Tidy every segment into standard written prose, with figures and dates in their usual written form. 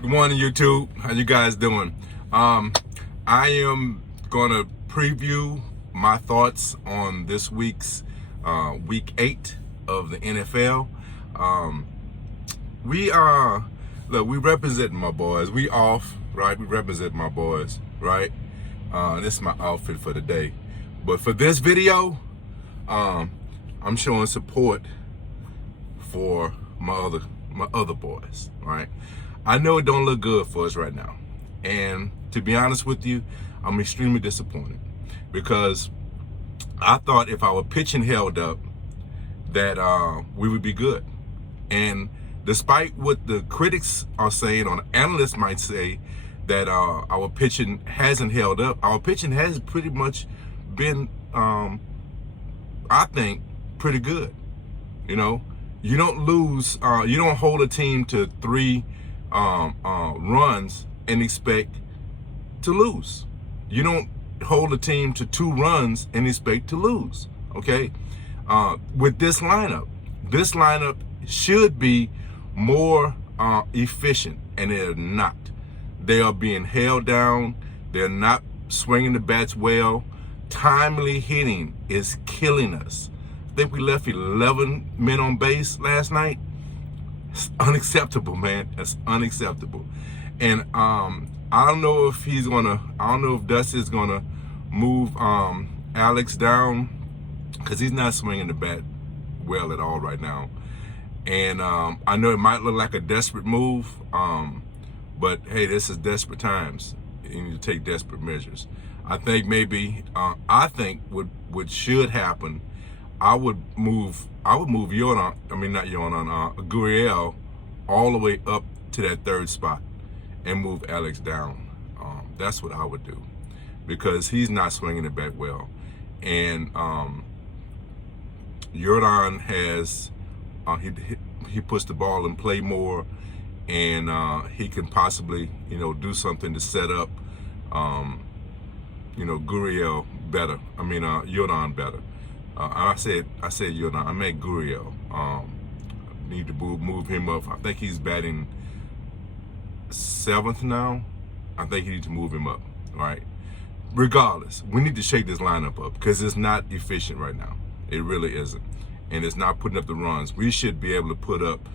Good morning, YouTube. How you guys doing? I am gonna preview my thoughts on this week's week 8 of the NFL. We represent my boys. We off, right? We represent my boys, right? This is my outfit for the day. But for this video, I'm showing support for my other boys, right? I know it don't look good for us right now. And to be honest with you, I'm extremely disappointed because I thought if our pitching held up that we would be good. And despite what the critics are saying, or the analysts might say, that our pitching hasn't held up, our pitching has pretty much been, I think, pretty good. You know, you don't lose, you don't hold a team to 3 runs and expect to lose. You don't hold a team to 2 runs and expect to lose. Okay, with this lineup should be more efficient, and they're not. They are being held down. They're not swinging the bats well. Timely hitting is killing us. I think we left 11 men on base last night. It's unacceptable, man. That's unacceptable. And I don't know if Dusty's gonna move Alex down, because he's not swinging the bat well at all right now. And I know it might look like a desperate move, but hey, this is desperate times. You need to take desperate measures. I think maybe what should happen, I would move Gurriel all the way up to that 3rd spot and move Alex down. That's what I would do, because he's not swinging it back well. And Jordan has he puts the ball in play more, and he can possibly do something to set up Gurriel better. Jordan better. I said Jordan. I meant Gurriel. Need to move him up. I think he's batting 7th now. I think you need to move him up, right? Regardless, we need to shake this lineup up, because it's not efficient right now. It really isn't. And it's not putting up the runs. We should be able to put up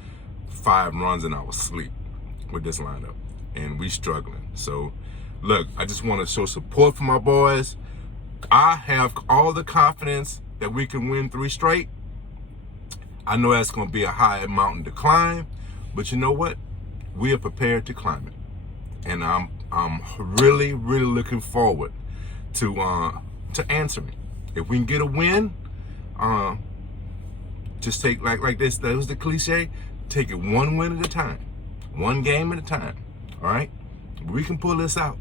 5 runs in our sleep with this lineup, and we struggling. So, look, I just want to show support for my boys. I have all the confidence that we can win 3 straight. I know that's going to be a high mountain to climb, but you know what? We are prepared to climb it, and I'm really, really looking forward to answering. If we can get a win, just take like this. That was the cliche. Take it one win at a time, one game at a time. All right, we can pull this out.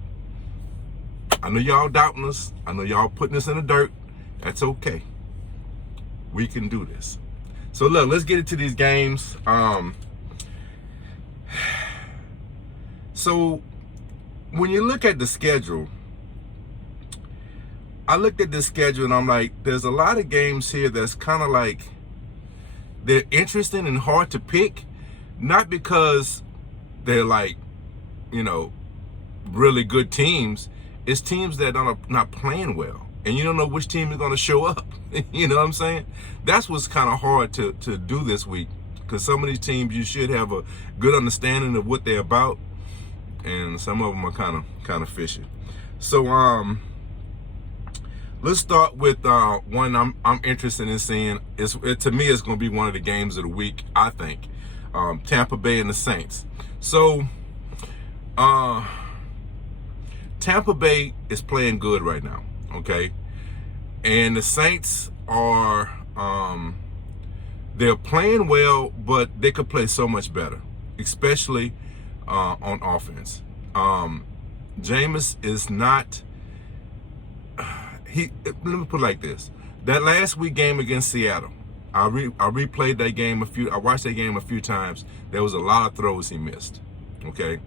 I know y'all doubting us. I know y'all putting us in the dirt. That's okay. We can do this. So look, let's get into these games. So when you look at the schedule, I looked at this schedule and I'm like, there's a lot of games here that's kind of like, they're interesting and hard to pick, not because they're like, really good teams. It's teams that are not playing well, and you don't know which team is going to show up. You know what I'm saying? That's what's kind of hard to do this week, because some of these teams you should have a good understanding of what they're about, and some of them are kind of fishy. So let's start with one I'm interested in seeing. To me, it's going to be one of the games of the week, I think. Tampa Bay and the Saints. So Tampa Bay is playing good right now, okay? And the Saints are, they're playing well, but they could play so much better, especially on offense. Jameis is not, let me put it like this. That last week game against Seattle, I replayed that game I watched that game a few times. There was a lot of throws he missed, okay?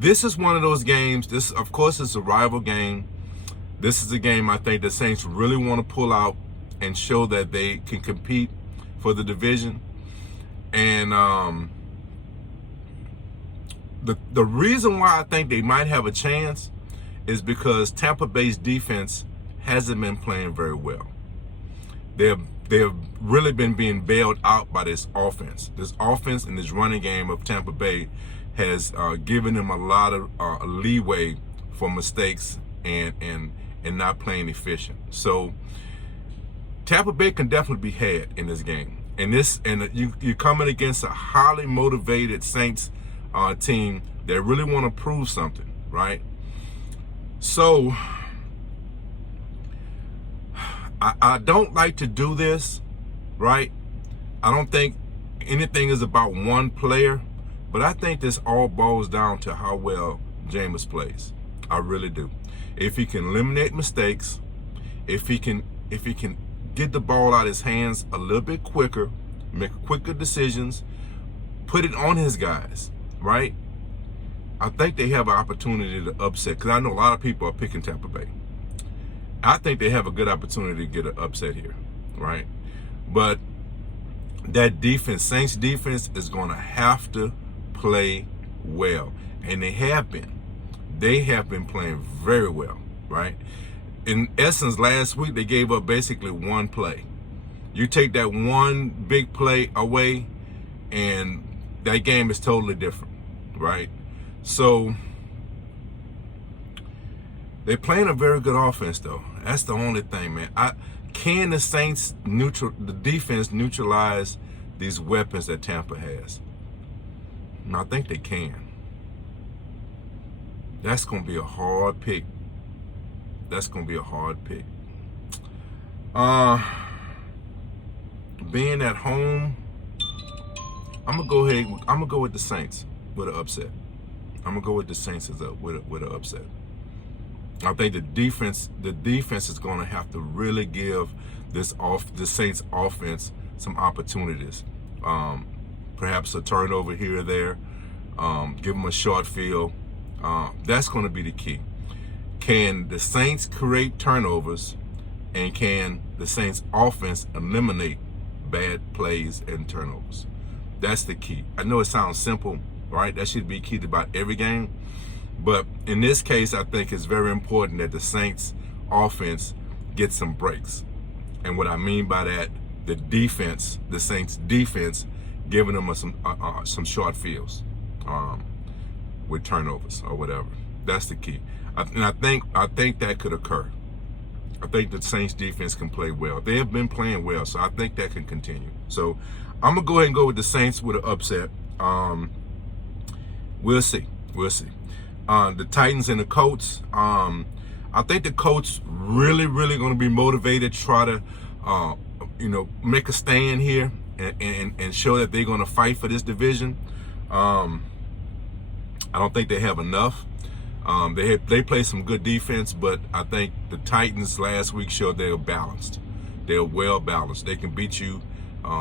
This is one of those games. This, of course, is a rival game. This is a game I think the Saints really want to pull out and show that they can compete for the division. And the reason why I think they might have a chance is because Tampa Bay's defense hasn't been playing very well. They've really been being bailed out by this offense. This offense and this running game of Tampa Bay has given them a lot of leeway for mistakes and not playing efficient. So Tampa Bay can definitely be had in this game. And you're coming against a highly motivated Saints team that really want to prove something, right? So I don't like to do this, right? I don't think anything is about one player, but I think this all boils down to how well Jameis plays. I really do. If he can eliminate mistakes, if he can get the ball out of his hands a little bit quicker, make quicker decisions, put it on his guys, right? I think they have an opportunity to upset, because I know a lot of people are picking Tampa Bay. I think they have a good opportunity to get an upset here, right? But that defense, Saints defense, is going to have to play well. And they have been. They have been playing very well, right? In essence, last week, they gave up basically one play. You take that one big play away, and that game is totally different, right? So they're playing a very good offense, though. That's the only thing, man. Can the Saints the defense neutralize these weapons that Tampa has? And I think they can. That's going to be a hard pick. That's going to be a hard pick. Being at home, I'm gonna go with the Saints with an upset. I'm gonna go with the Saints with an upset. I think the defense is going to have to really give the Saints offense some opportunities. Perhaps a turnover here or there. Give them a short field. That's going to be the key. Can the Saints create turnovers, and can the Saints offense eliminate bad plays and turnovers? That's the key. I know it sounds simple, right? That should be key to about every game. But in this case, I think it's very important that the Saints offense gets some breaks. And what I mean by that, the Saints defense, giving them some short fields with turnovers or whatever. That's the key. And I think that could occur. I think the Saints defense can play well. They have been playing well, so I think that can continue. So I'm gonna go ahead and go with the Saints with an upset. We'll see. The Titans and the Colts. I think the Colts really going to be motivated to try to, make a stand here and show that they're going to fight for this division. I don't think they have enough. They play some good defense, but I think the Titans last week showed they are balanced. They're well balanced. They can beat you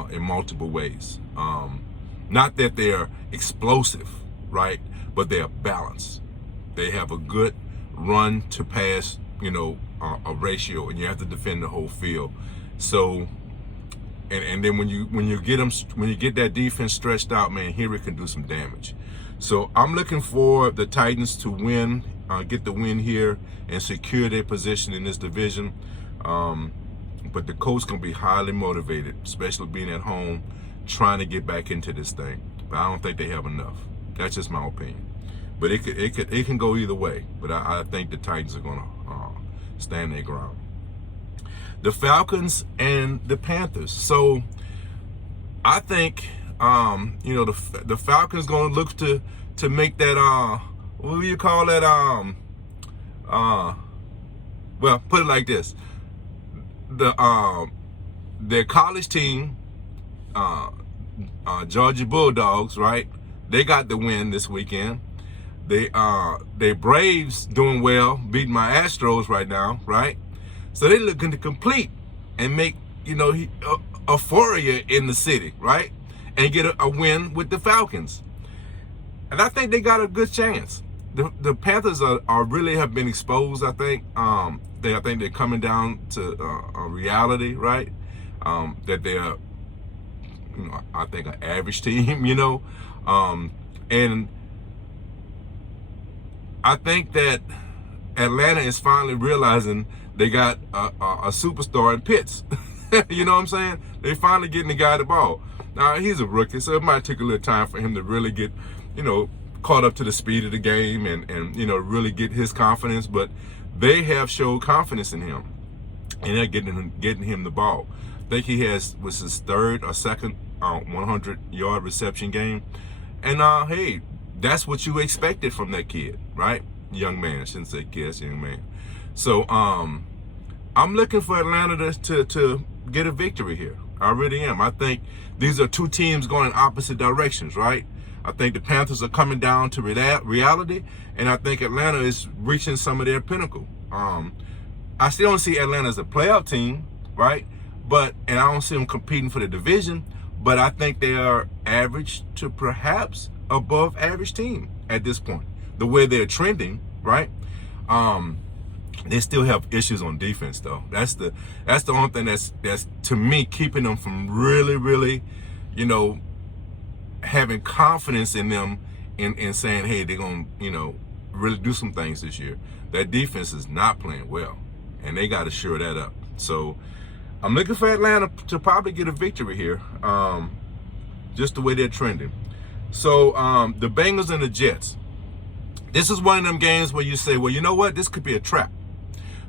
in multiple ways. Not that they're explosive, right? But they're balanced. They have a good run to pass, a ratio, and you have to defend the whole field. So, and then when you get that defense stretched out, man, Henry can do some damage. So I'm looking for the Titans to win, get the win here, and secure their position in this division. But the Colts can be highly motivated, especially being at home, trying to get back into this thing. But I don't think they have enough. That's just my opinion. But it can go either way. But I think the Titans are going to stand their ground. The Falcons and the Panthers. So I think the Falcons going to look to make that what do you call that well, put it like this: their college team, Georgia Bulldogs, right? They got the win this weekend. They Braves doing well, beating my Astros right now, right? So they're looking to complete and make, euphoria in the city, right? And get a win with the Falcons. And I think they got a good chance. The Panthers are really have been exposed, I think. I think they're coming down to a reality, right? That they are, I think an average team, and I think that Atlanta is finally realizing they got a superstar in Pitts. You know what I'm saying? They finally getting the guy the ball. Now, he's a rookie, so it might take a little time for him to really get, caught up to the speed of the game and really get his confidence. But they have showed confidence in him, and they're getting him the ball. I think he was his third or second 100-yard reception game. And, hey, that's what you expected from that kid, right? Young man. I shouldn't say kid, that's young man. So I'm looking for Atlanta to get a victory here. I really am. I think these are two teams going in opposite directions, right? I think the Panthers are coming down to reality, and I think Atlanta is reaching some of their pinnacle. I still don't see Atlanta as a playoff team, right? And I don't see them competing for the division, but I think they are average to perhaps above average team at this point. The way they're trending, right? They still have issues on defense, though. That's the only thing that's to me keeping them from really, having confidence in them and saying, hey, they're gonna, really do some things this year. That defense is not playing well, and they got to shore that up. So I'm looking for Atlanta to probably get a victory here, just the way they're trending. So the Bengals and the Jets. This is one of them games where you say, well, you know what? This could be a trap.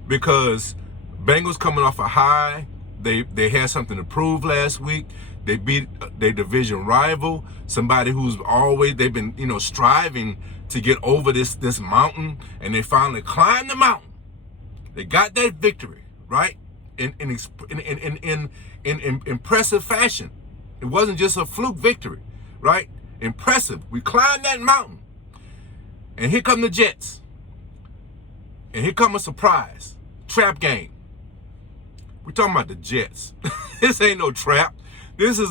Because Bengals coming off a high, they had something to prove last week. They beat their division rival, somebody who's always, they've been, striving to get over this mountain, and they finally climbed the mountain. They got that victory, right? In impressive fashion. It wasn't just a fluke victory, right? Impressive. We climbed that mountain. And here come the Jets. And here come a surprise. Trap game. We're talking about the Jets. This ain't no trap. This is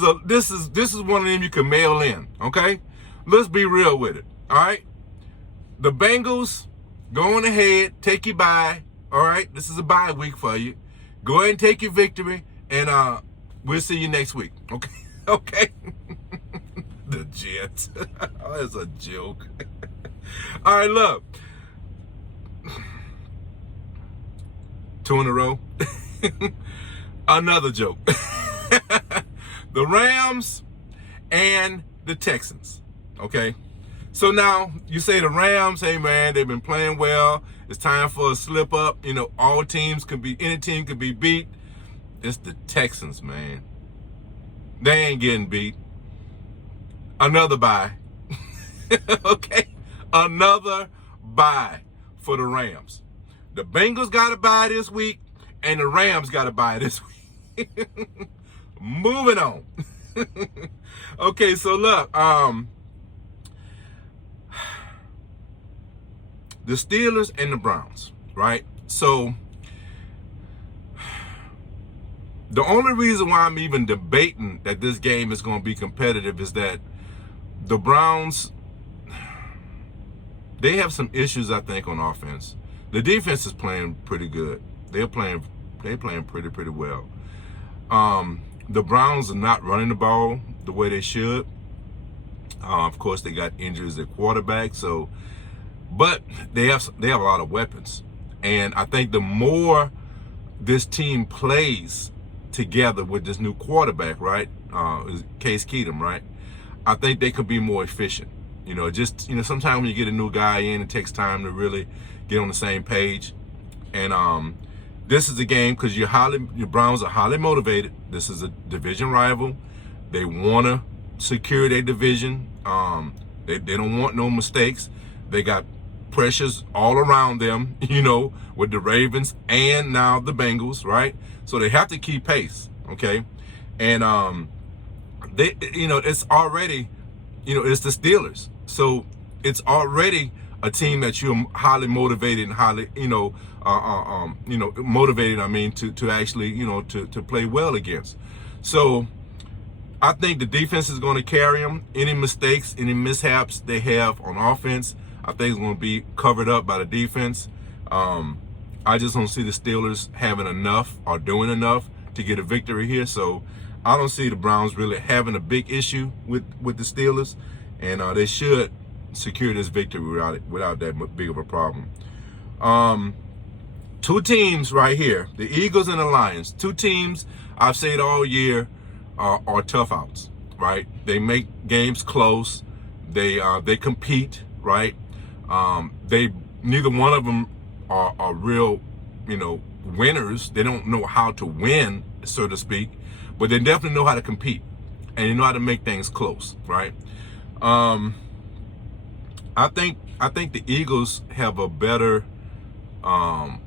one of them you can mail in, okay? Let's be real with it, all right? The Bengals, go on ahead, take your bye, all right? This is a bye week for you. Go ahead and take your victory, and we'll see you next week, okay? Okay? The Jets. Oh, that's a joke. All right, look. 2 in a row. Another joke. The Rams and the Texans. Okay. So now you say the Rams, hey man, they've been playing well. It's time for a slip up. Any team could be beat. It's the Texans, man. They ain't getting beat. Another bye. Okay. Another bye for the Rams. The Bengals got a bye this week, and the Rams got a bye this week. Moving on. Okay, so look, the Steelers and the Browns, right? So the only reason why I'm even debating that this game is going to be competitive is that the Browns, they have some issues, I think, on offense. The defense is playing pretty good. They're playing pretty well. The Browns are not running the ball the way they should. Of course, they got injuries at quarterback. But they have a lot of weapons, and I think the more this team plays together with this new quarterback, right, Case Keenum, right, I think they could be more efficient. Sometimes when you get a new guy in, it takes time to really get on the same page. And this is a game because your Browns are highly motivated. This is a division rival. They want to secure their division. They don't want no mistakes. They got pressures all around them, with the Ravens and now the Bengals, right? So they have to keep pace, okay? And it's already, it's the Steelers. So it's already a team that you're highly motivated and highly, motivated, to actually, to play well against. So I think the defense is going to carry them. Any mistakes, any mishaps they have on offense, I think it's going to be covered up by the defense. I just don't see the Steelers having enough or doing enough to get a victory here. So I don't see the Browns really having a big issue with the Steelers, and they should secure this victory without that big of a problem. Two teams right here, the Eagles and the Lions. Two teams I've said all year are tough outs, right? They make games close. They compete, right? Neither one of them are real, winners. They don't know how to win, so to speak, but they definitely know how to compete, and they know how to make things close, right? I think the Eagles have a better. I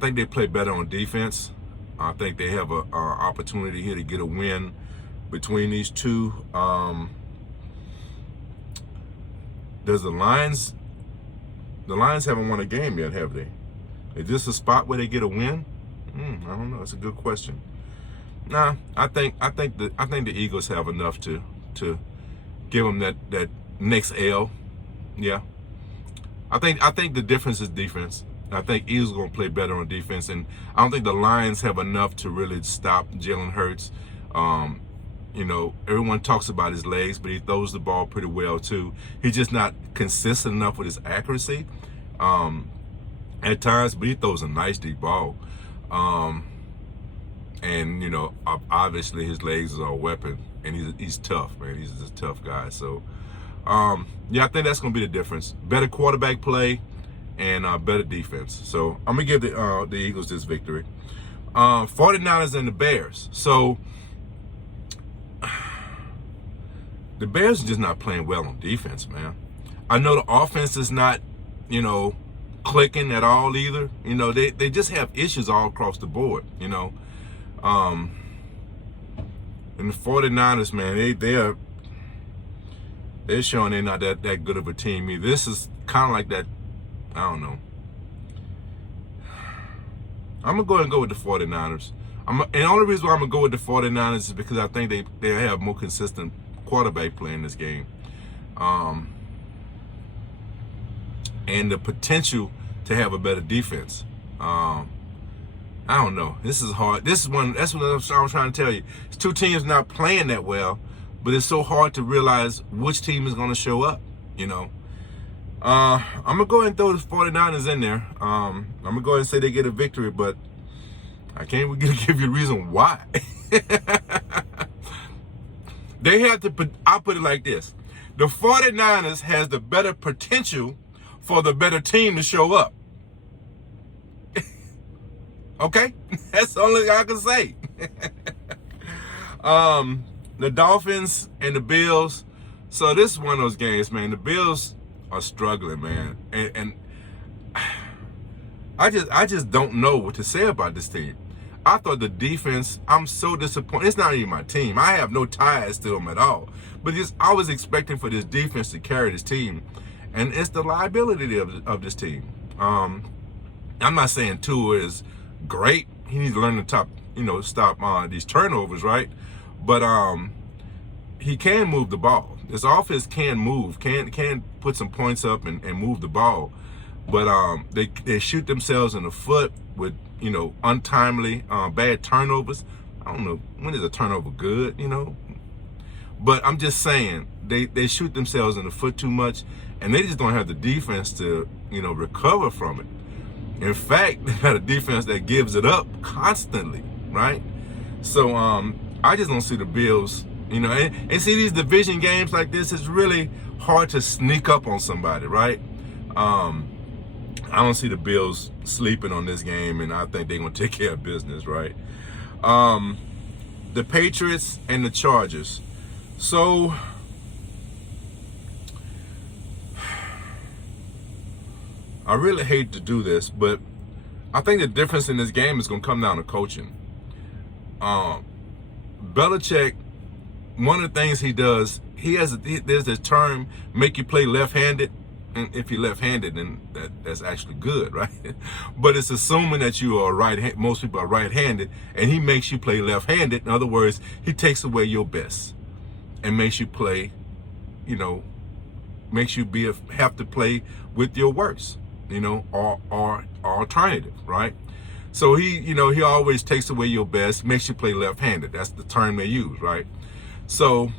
think they play better on defense. I think they have a opportunity here to get a win between these two. Does the Lions haven't won a game yet, have they? Is this a spot where they get a win? I don't know. That's a good question. Nah, I think the Eagles have enough to give them that next L. Yeah, I think the difference is defense. I think Eagles going to play better on defense, and I don't think the Lions have enough to really stop Jalen Hurts. Everyone talks about his legs, but he throws the ball pretty well too. He's just not consistent enough with his accuracy at times, but he throws a nice deep ball. And obviously his legs are a weapon, and he's tough, man. He's a tough guy. So I think that's going to be the difference. Better quarterback play and better defense. So I'm going to give the Eagles this victory. 49ers and the Bears. So the Bears are just not playing well on defense, man. I know the offense is not, clicking at all either. They just have issues all across the board, And the 49ers, man, they're showing they're not that good of a team either. This is kind of like that, I don't know. I'm going to go ahead and go with the 49ers. And the only reason why I'm going to go with the 49ers is because I think they have more consistent quarterback play in this game. And the potential to have a better defense. I don't know. This is hard. That's what I'm trying to tell you. It's two teams not playing that well, but it's so hard to realize which team is going to show up, I'm going to go ahead and throw the 49ers in there. I'm going to go ahead and say they get a victory, but I can't even give you a reason why. They have to I'll put it like this. The 49ers has the better potential for the better team to show up. Okay? That's the only thing I can say. The Dolphins and the Bills. So this is one of those games, man. The Bills are struggling, man. And I just don't know what to say about this team. I thought the defense, I'm so disappointed. It's not even my team. I have no ties to them at all. But I was expecting for this defense to carry this team. And it's the liability of this team. I'm not saying Tua is great. He needs to learn to stop these turnovers, right? But he can move the ball. This offense can move, can put some points up and move the ball. But they shoot themselves in the foot with untimely bad turnovers. I don't know, when is a turnover good, But I'm just saying they shoot themselves in the foot too much, and they just don't have the defense to recover from it. In fact, they got a defense that gives it up constantly, right? So I just don't see the Bills, and see these division games like this, it's really hard to sneak up on somebody, right? I don't see the Bills sleeping on this game, and I think they're going to take care of business, right? The Patriots and the Chargers. So I really hate to do this, but I think the difference in this game is going to come down to coaching. Belichick, one of the things he does, there's this term, make you play left-handed. And if you're left-handed, then that's actually good, right? But it's assuming that you are most people are right-handed, and he makes you play left-handed. In other words, he takes away your best and makes you play, makes you have to play with your worst, or alternative, right? So he always takes away your best, makes you play left-handed. That's the term they use, right? So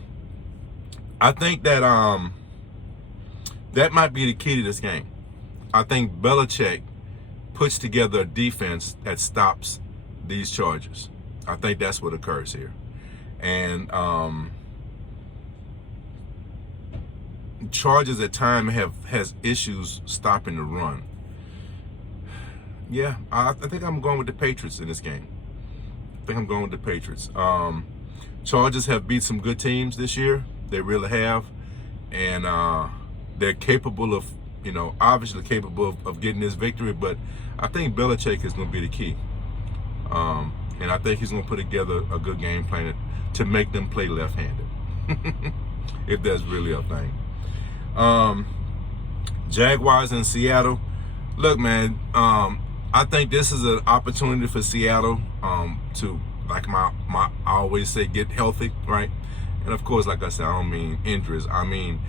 I think that that might be the key to this game. I think Belichick puts together a defense that stops these Chargers. I think that's what occurs here. And Chargers at times has issues stopping the run. Yeah, I think I'm going with the Patriots in this game. I think I'm going with the Patriots. Chargers have beat some good teams this year. They really have. And they're capable of, obviously capable of getting this victory. But I think Belichick is going to be the key. And I think he's going to put together a good game plan to make them play left-handed. If that's really a thing. Jaguars in Seattle. Look, man, I think this is an opportunity for Seattle to, like I always say, get healthy, right? And of course, like I said, I don't mean injuries. I mean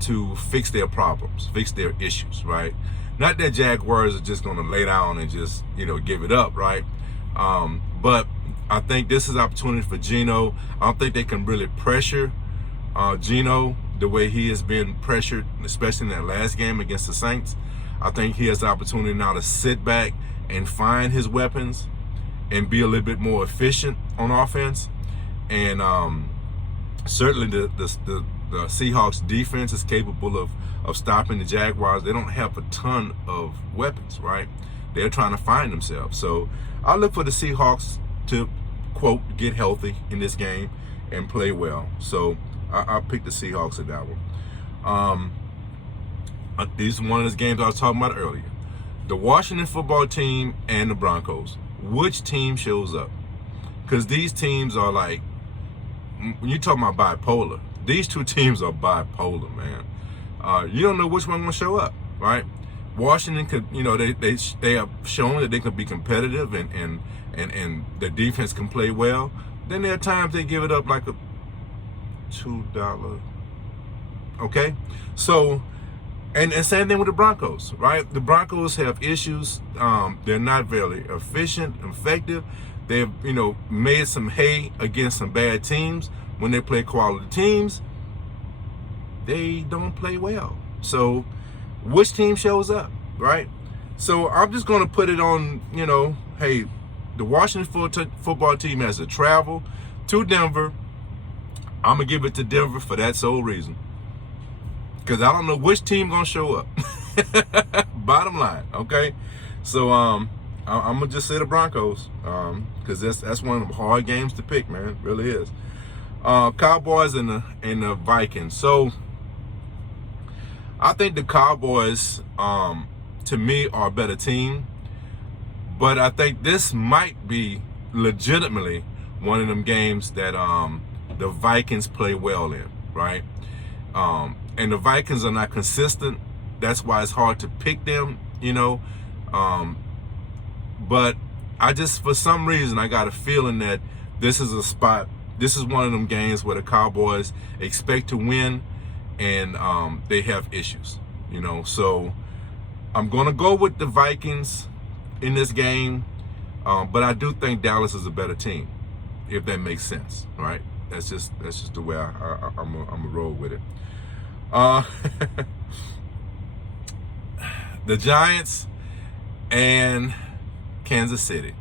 to fix their problems, fix their issues, right? Not that Jaguars are just going to lay down and just, give it up, right? But I think this is an opportunity for Geno. I don't think they can really pressure Geno the way he has been pressured, especially in that last game against the Saints. I think he has the opportunity now to sit back and find his weapons and be a little bit more efficient on offense. And certainly the Seahawks defense is capable of stopping the Jaguars. They don't have a ton of weapons, right? They're trying to find themselves. So I look for the Seahawks to, quote, get healthy in this game and play well. So I'll pick the Seahawks in that one. This is one of those games I was talking about earlier. The Washington football team and the Broncos. Which team shows up? Because these teams are like, when you're talking about bipolar, these two teams are bipolar, man. You don't know which one's going to show up, right? Washington could, they have shown that they can be competitive and the defense can play well. Then there are times they give it up like a $2. Okay? So, and same thing with the Broncos, right? The Broncos have issues. They're not very efficient, effective. They've, made some hay against some bad teams. When they play quality teams, they don't play well. So, which team shows up, right? So, I'm just going to put it on, hey, the Washington football team has to travel to Denver. I'm going to give it to Denver for that sole reason. Because I don't know which team going to show up. Bottom line, okay? So, I'm going to just say the Broncos. Because that's one of the hard games to pick, man. It really is. Cowboys and the Vikings. So, I think the Cowboys, to me, are a better team. But I think this might be legitimately one of them games that the Vikings play well in, right? And the Vikings are not consistent. That's why it's hard to pick them, But I just, for some reason, I got a feeling that this is a spot. This is one of them games where the Cowboys expect to win and they have issues, So I'm going to go with the Vikings in this game. But I do think Dallas is a better team, if that makes sense, right? That's just the way I'm a roll with it. The Giants and Kansas City.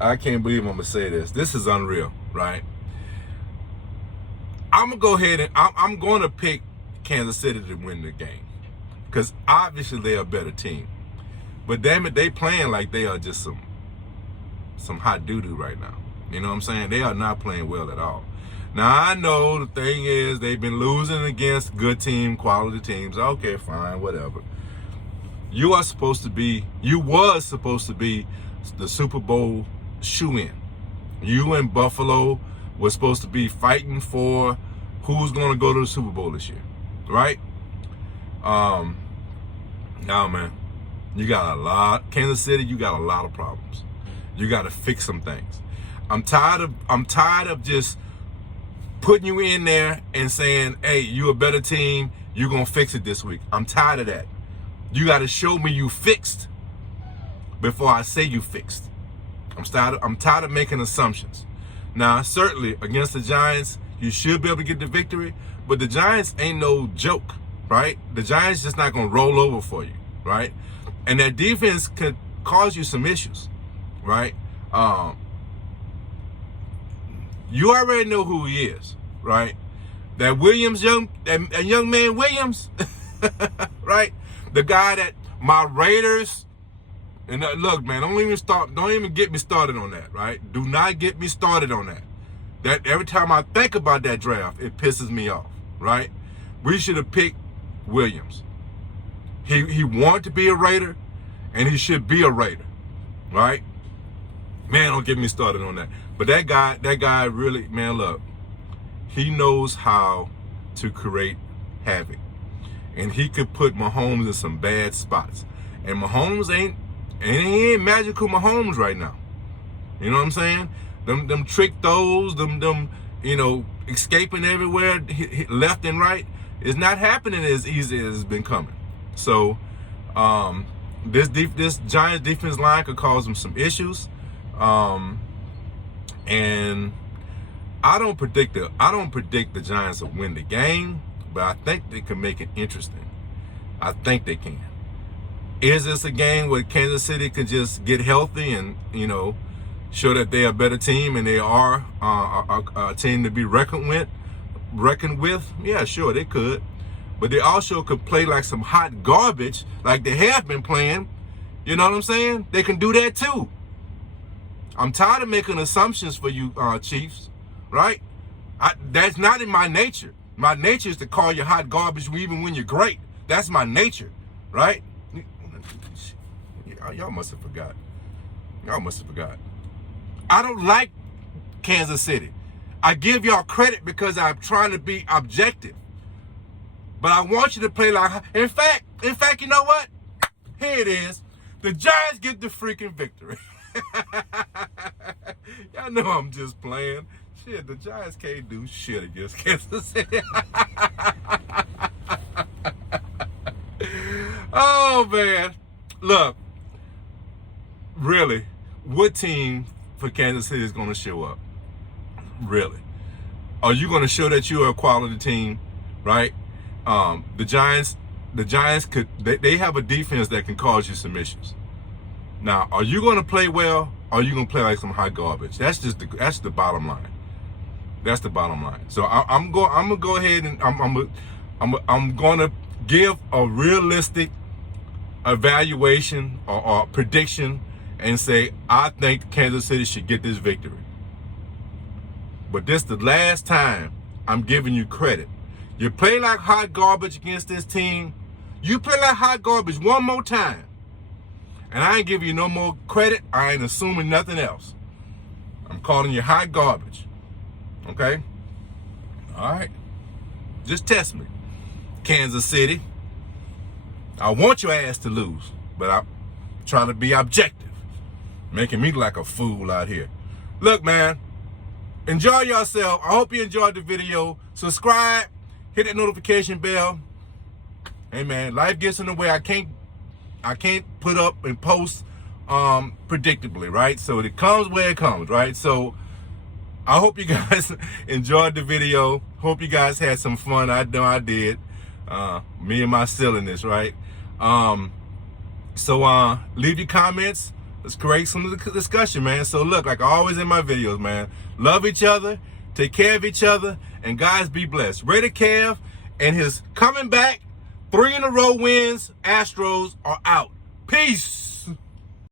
I can't believe I'm going to say this. This is unreal, right? I'm going to go ahead and I'm going to pick Kansas City to win the game. Because obviously they're a better team. But damn it, they playing like they are just some hot doo-doo right now. You know what I'm saying? They are not playing well at all. Now, I know the thing is they've been losing against good team, quality teams. Okay, fine, whatever. You was supposed to be the Super Bowl shoe-in. You and Buffalo were supposed to be fighting for who's going to go to the Super Bowl this year, right? Now, man, you got Kansas City, you got a lot of problems. You got to fix some things. I'm tired of just putting you in there and saying, hey, you a better team, you're going to fix it this week. I'm tired of that. You got to show me you fixed before I say you fixed. I'm tired of making assumptions. Now, certainly against the Giants, you should be able to get the victory, but the Giants ain't no joke, right? The Giants just not gonna roll over for you, right? And that defense could cause you some issues, right? You already know who he is, right? That Williams, that young man Williams, right? The guy that my Raiders, and look, man, don't even get me started on that, right? Do not get me started on that. That every time I think about that draft, it pisses me off, right? We should have picked Williams. He wanted to be a Raider, and he should be a Raider, right? Man, don't get me started on that. But that guy really, man, look, he knows how to create havoc. And he could put Mahomes in some bad spots. And Mahomes he ain't magical Mahomes right now. You know what I'm saying? Them trick throws, them escaping everywhere, left and right, is not happening as easy as it's been coming. So this Giants defense line could cause them some issues. And I don't predict the Giants will win the game, but I think they can make it interesting. I think they can. Is this a game where Kansas City can just get healthy and, show that they're a better team and they are a team to be reckoned with? Yeah, sure, they could. But they also could play like some hot garbage like they have been playing. You know what I'm saying? They can do that too. I'm tired of making assumptions for you, Chiefs, right? That's not in my nature. My nature is to call you hot garbage even when you're great. That's my nature, right? Y'all must have forgot. I don't like Kansas City. I give y'all credit because I'm trying to be objective. But I want you to play like, in fact, you know what? Here it is. The Giants get the freaking victory. Y'all know I'm just playing. Shit, the Giants can't do shit against Kansas City. Oh, man. Look, really, what team for Kansas City is going to show up? Really? Are you going to show that you're a quality team, right? The Giants they have a defense that can cause you some issues. Now, are you going to play well, or are you going to play like some hot garbage? That's the bottom line. That's the bottom line. So I'm gonna go ahead and I'm gonna give a realistic evaluation or prediction and say I think Kansas City should get this victory. But this is the last time I'm giving you credit. You play like hot garbage against this team. You play like hot garbage one more time, and I ain't giving you no more credit. I ain't assuming nothing else. I'm calling you hot garbage. Okay? All right. Just test me. Kansas City. I want your ass to lose, but I'm trying to be objective. Making me like a fool out here. Look, man. Enjoy yourself. I hope you enjoyed the video. Subscribe. Hit that notification bell. Hey, man. Life gets in the way. I can't put up and post predictably, right? So it comes where it comes, right? So I hope you guys enjoyed the video. Hope you guys had some fun. I know I did. Me and my silliness, right? So leave your comments. Let's create some discussion, man. So look, like always in my videos, man, love each other, take care of each other, and guys, be blessed. RaiderKev and his coming back 3 in a row wins, Astros are out. Peace.